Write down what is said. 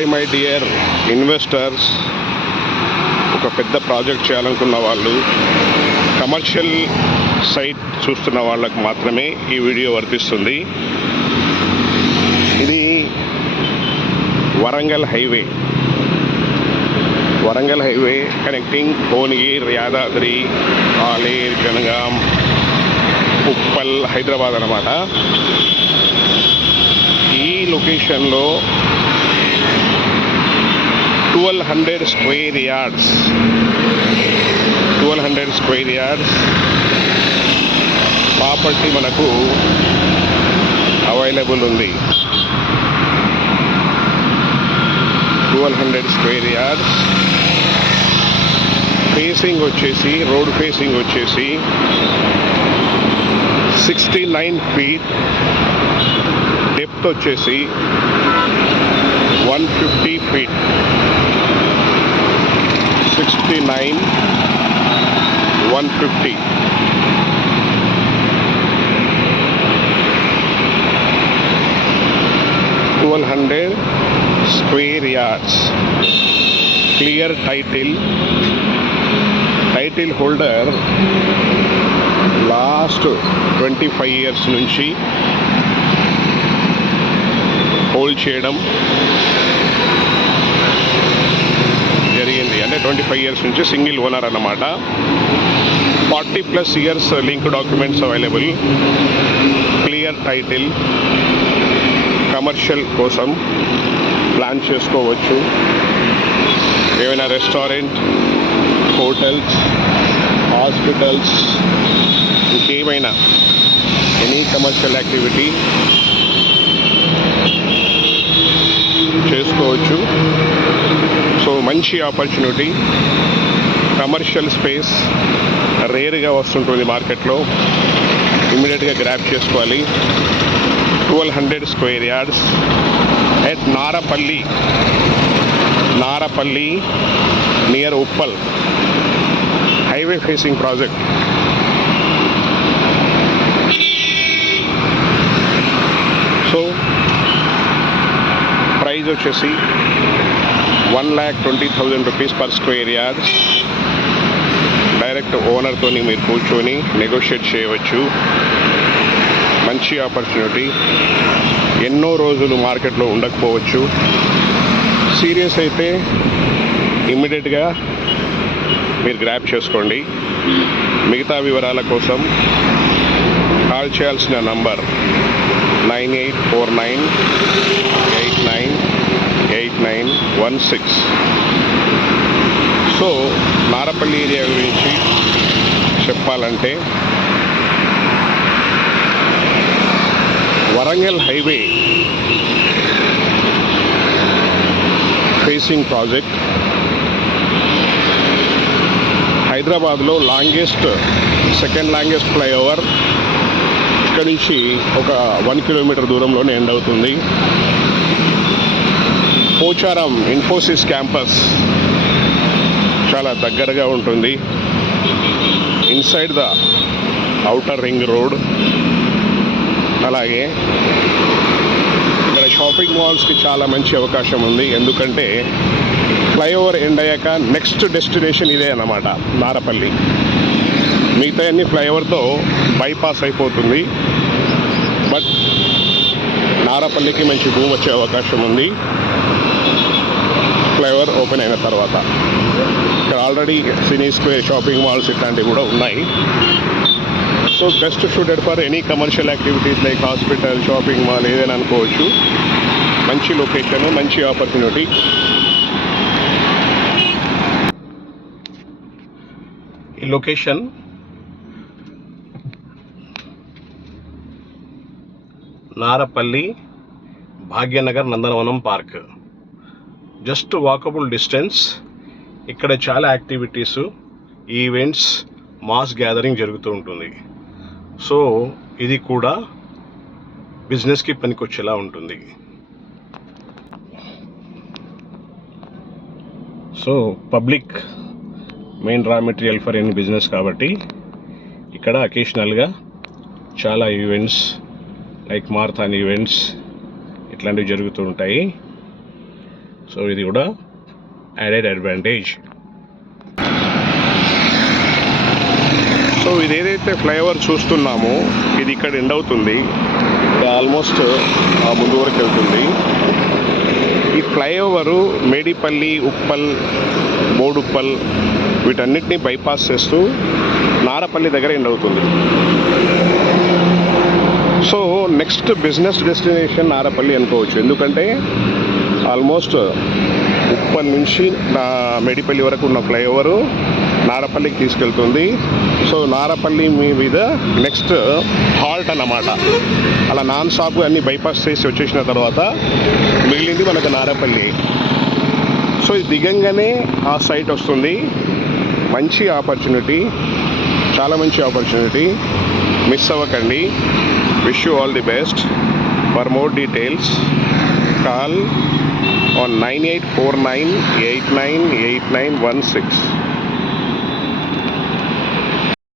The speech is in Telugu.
హాయ్ మై డియర్ ఇన్వెస్టర్స్, ఒక పెద్ద ప్రాజెక్ట్ చేయాలనుకున్న వాళ్ళు, కమర్షియల్ సైట్ చూస్తున్న వాళ్ళకు మాత్రమే ఈ వీడియో వర్తిస్తుంది. ఇది వరంగల్ హైవే కనెక్టింగ్ భువనగిరి, యాదాద్రి, ఆలేరు, జనగాం, ఉప్పల్, హైదరాబాద్ అన్నమాట. ఈ లొకేషన్లో 1200 స్క్వేర్ యార్డ్స్ ప్రాపర్టీ మనకు అవైలబుల్ ఉంది. 1200 స్క్వేర్ యార్డ్స్. రోడ్ ఫేసింగ్ వచ్చేసి 69 feet, డెప్త్ వచ్చేసి 150 feet. 69, 150. Square yards. Clear title holder last 25 years నుంచి హోల్డ్ చేయడం జరిగింది. అంటే 25 years నుంచి సింగిల్ ఓనర్ అన్నమాట. 40+ years link documents available. Clear title. Commercial కోసం ప్లాన్ చేసుకోవచ్చు. ఏమైనా రెస్టారెంట్, హోటల్స్, హాస్పిటల్స్, ఇంకేమైనా ఎనీ కమర్షియల్ యాక్టివిటీ చేసుకోవచ్చు. సో మంచి ఆపర్చునిటీ. కమర్షియల్ స్పేస్ రేర్గా వస్తుంటుంది మార్కెట్లో. ఇమ్మీడియట్గా గ్రాబ్ చేసుకోవాలి. 1200 square yards at Narapalli near Uppal. Highway facing project. So price వచ్చేసి 1,20,000 rupees per square yards. Direct ఓనర్తో మీరు కూర్చొని నెగోషియేట్ చేయవచ్చు. మంచి ఆపర్చునిటీ. ఎన్నో రోజులు మార్కెట్లో ఉండకపోవచ్చు. సీరియస్ అయితే ఇమ్మీడియట్గా మీరు గ్రాబ్ చేసుకోండి. మిగతా వివరాల కోసం కాల్ చేయాల్సిన నంబర్ 9849898916. సో నారపల్లి ఏరియా గురించి చెప్పాలంటే, వరంగల్ హైవే ఫేసింగ్ ప్రాజెక్ట్. హైదరాబాద్లో సెకండ్ లాంగెస్ట్ ఫ్లైఓవర్ ఇక్కడ నుంచి ఒక 1 kilometer దూరంలోనే ఎండ్ అవుతుంది. పోచారం ఇన్ఫోసిస్ క్యాంపస్ చాలా దగ్గరగా ఉంటుంది. Inside the outer ring road. అలాగే ఇక్కడ షాపింగ్ మాల్స్కి చాలా మంచి అవకాశం ఉంది. ఎందుకంటే ఫ్లైఓవర్ ఎండ్ అయ్యాక నెక్స్ట్ డెస్టినేషన్ ఇదే అన్నమాట, నారపల్లి. మిగతా అన్ని ఫ్లైఓవర్తో బైపాస్ అయిపోతుంది. బట్ నారపల్లికి మంచి భూమి వచ్చే అవకాశం ఉంది ఫ్లైఓవర్ ఓపెన్ అయిన తర్వాత. ఇక్కడ ఆల్రెడీ సినీ స్క్వేర్, షాపింగ్ మాల్స్ ఇట్లాంటివి కూడా ఉన్నాయి. So best suited for any commercial activities like hospital, shopping mall, ఏదైనా అనుకోవచ్చు. మంచి లొకేషన్, మంచి ఆపర్చునిటీ. ఈ లొకేషన్ నారపల్లి, భాగ్యనగర్, నందనవనం పార్క్. Just walkable distance. ఇక్కడ చాలా యాక్టివిటీస్, ఈవెంట్స్, మాస్ గ్యాదరింగ్ జరుగుతూ ఉంటుంది. సో ఇది కూడా బిజినెస్కి పనికొచ్చేలా ఉంటుంది. So public main raw material for any business కాబట్టి ఇక్కడ అకేషనల్గా చాలా ఈవెంట్స్ లైక్ మారథాన్ ఈవెంట్స్ ఇట్లాంటివి జరుగుతూ ఉంటాయి. సో ఇది కూడా యాడెడ్ అడ్వాంటేజ్. సో ఇది ఏదైతే ఫ్లైఓవర్ చూస్తున్నామో ఇది ఇక్కడ ఎండ్ అవుతుంది, ఆల్మోస్ట్ ఆ ముందు వరకు వెళ్తుంది. ఈ ఫ్లైఓవరు మేడిపల్లి, ఉప్పల్, బోడుప్పల్ వీటన్నిటిని బైపాస్ చేస్తూ నారపల్లి దగ్గర ఎండ్ అవుతుంది. So next business destination Narapally అనుకోవచ్చు. ఎందుకంటే ఆల్మోస్ట్ ఉప్పల్ నుంచి మేడిపల్లి వరకు ఉన్న ఫ్లైఓవరు నారపల్లికి తీసుకెళ్తుంది. సో నారపల్లి మీద నెక్స్ట్ హాల్ట్ అన్నమాట. అలా నాన్ స్టాప్ అన్ని బైపాస్ చేసి వచ్చేసిన తర్వాత మిగిలింది మనకు నారపల్లి. సో ఇది దిగంగానే ఆ సైట్ వస్తుంది. మంచి ఆపర్చునిటీ, చాలా మంచి ఆపర్చునిటీ, మిస్ అవ్వకండి. Wish you all the best. For more details call on 9849898916.